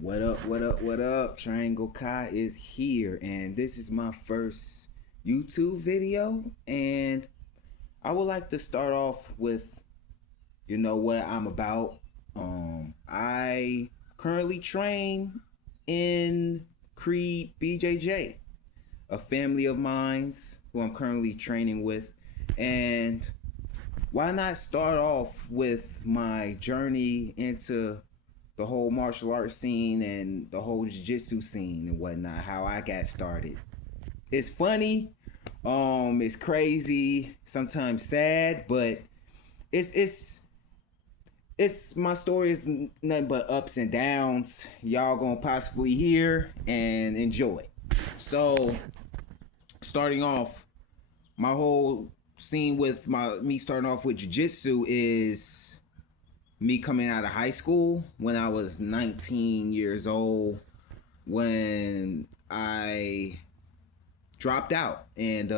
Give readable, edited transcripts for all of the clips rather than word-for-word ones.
What up, what up, what up? Triangle Kai is here, and this is my first YouTube video. And I would like to start off with, what I'm about. I currently train in Creed BJJ, a family of mine's who I'm currently training with. And why not start off with my journey into the whole martial arts scene and the whole jiu-jitsu scene and whatnot, how I got started. It's funny, it's crazy, sometimes sad, but it's it's it's my story is nothing but ups and downs. Y'all gonna possibly hear and enjoy. So starting off, my whole scene with my me starting off with jiu-jitsu is me coming out of high school when I was 19 years old, when I dropped out. And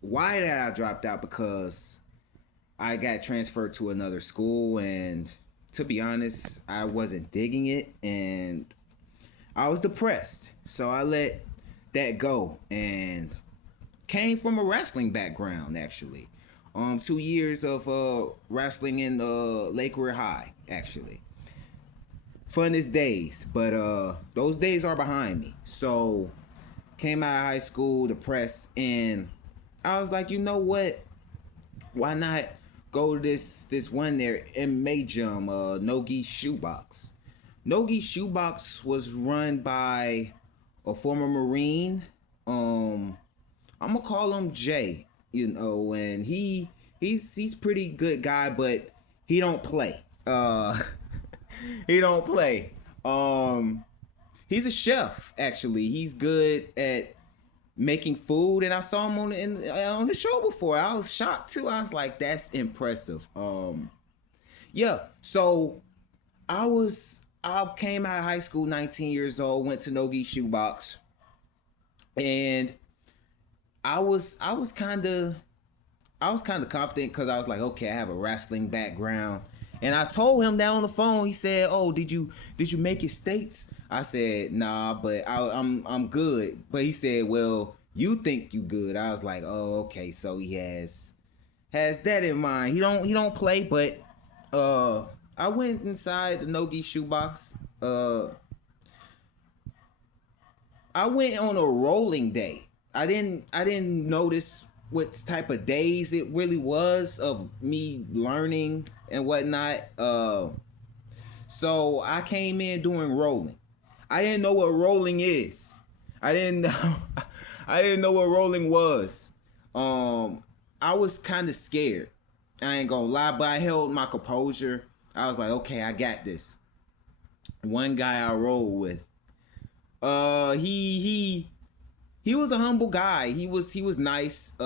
why did I dropped out? Because I got transferred to another school, and to be honest, I wasn't digging it, and I was depressed. So I let that go and came from a wrestling background actually. 2 years of wrestling in Lakewood High actually. Funnest days, but those days are behind me. So came out of high school depressed, and I was like, you know what? Why not go to this one there MMA gym, Nogi Shoebox. Nogi Shoebox was run by a former Marine. I'm gonna call him Jay, and he's pretty good guy, but he don't play. He don't play. He's a chef actually. He's good at making food, and I saw him on the show before. I was shocked too. I was like, that's impressive. Yeah. So I came out of high school, 19 years old, went to Nogi Shoebox, and I was kind of confident because I was like, okay, I have a wrestling background, and I told him that on the phone. He said, "Oh, did you make it states?" I said, "Nah, but I'm good." But he said, "Well, you think you good?" I was like, "Oh, okay." So he has that in mind. He don't play, but I went inside the Nogi Shoebox. I went on a rolling day. I didn't notice what type of days it really was of me learning and whatnot. So I came in doing rolling. I didn't know what rolling is. I didn't know. I didn't know what rolling was. I was kind of scared. I ain't gonna lie, but I held my composure. I was like, okay, I got this. One guy I rolled with, he was a humble guy. He was nice.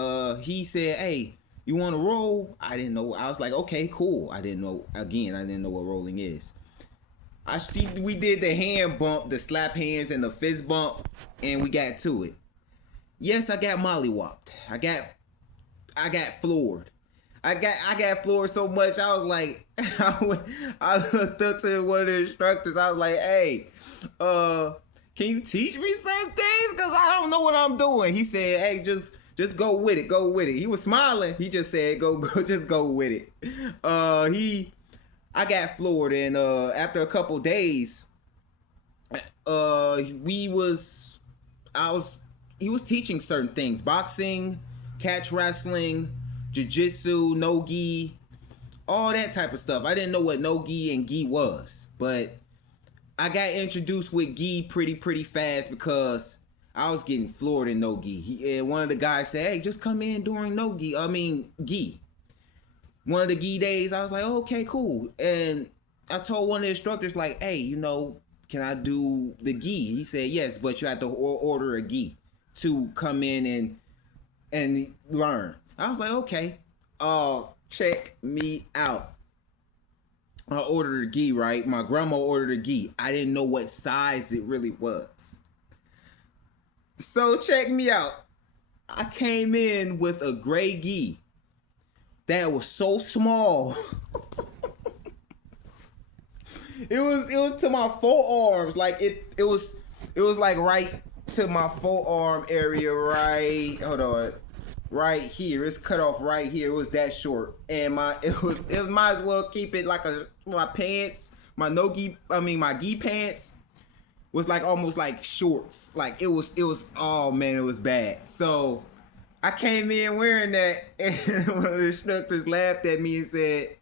He said, "Hey, you want to roll?" I didn't know. I was like, "Okay, cool." I didn't know. Again, I didn't know what rolling is. We did the hand bump, the slap hands, and the fist bump, and we got to it. Yes, I got mollywopped. I got floored. I got floored so much. I was like, I looked up to one of the instructors. I was like, "Hey, can you teach me some things? Cause I don't know what I'm doing." He said, "Hey, just go with it. Go with it." He was smiling. He just said, "Go, just go with it." I got floored, and after a couple days, we was, I was, he was teaching certain things: boxing, catch wrestling, jiu-jitsu, no gi, all that type of stuff. I didn't know what no gi and gi was, but I got introduced with gi pretty fast because I was getting floored in no gi. And one of the guys said, "Hey, just come in during no gi. I mean gi." One of the gi days, I was like, oh, "Okay, cool." And I told one of the instructors, like, "Hey, can I do the gi?" He said, "Yes, but you have to order a gi to come in and learn." I was like, "Okay, check me out." I ordered a gi, right? My grandma ordered a gi. I didn't know what size it really was. So check me out. I came in with a gray gi that was so small. it was to my forearms. Like it was like right to my forearm area, right, hold on, right here. It's cut off right here. It was that short. And it might as well keep it like my pants, my my gi pants was like almost like shorts. Like it was oh man, it was bad. So I came in wearing that, and one of the instructors laughed at me and said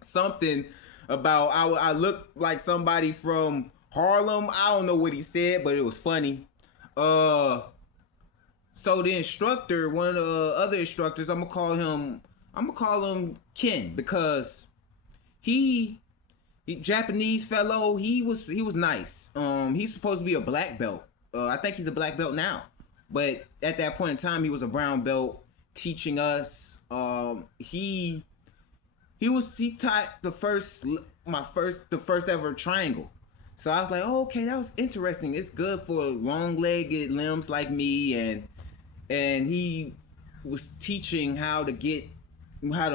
something about I looked like somebody from Harlem. I don't know what he said, but it was funny. So the instructor, one of the other instructors, I'm gonna call him Ken, because he Japanese fellow. He was nice. He's supposed to be a black belt. I think he's a black belt now, but at that point in time, he was a brown belt teaching us. He taught the first ever triangle. So I was like, oh, okay, that was interesting. It's good for long-legged limbs like me, and he was teaching how to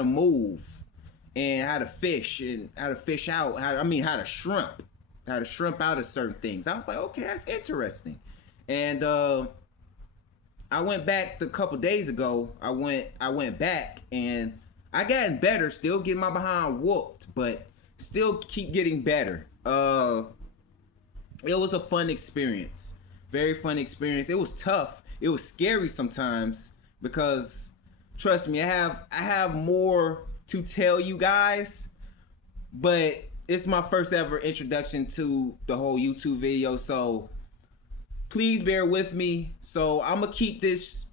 move and how to fish and how to fish out. How to shrimp out of certain things. I was like, okay, that's interesting. And I went back a couple days ago. I went back, and I gotten better. Still getting my behind whooped, but still keep getting better. It was a fun experience. Very fun experience. It was tough. It was scary sometimes, because trust me, I have more to tell you guys, but it's my first ever introduction to the whole YouTube video, so please bear with me. So I'm gonna keep this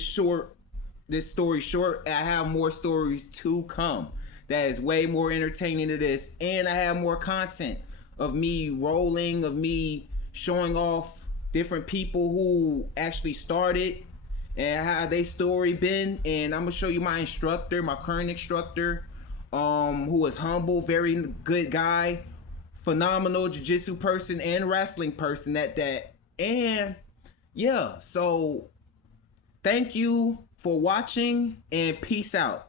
story short. I have more stories to come that is way more entertaining than this, and I have more content of me rolling, of me showing off different people who actually started and how they story been. And I'm gonna show you my current instructor, who was humble, very good guy, phenomenal jiu-jitsu person and wrestling person at that. And yeah, so thank you for watching, and peace out.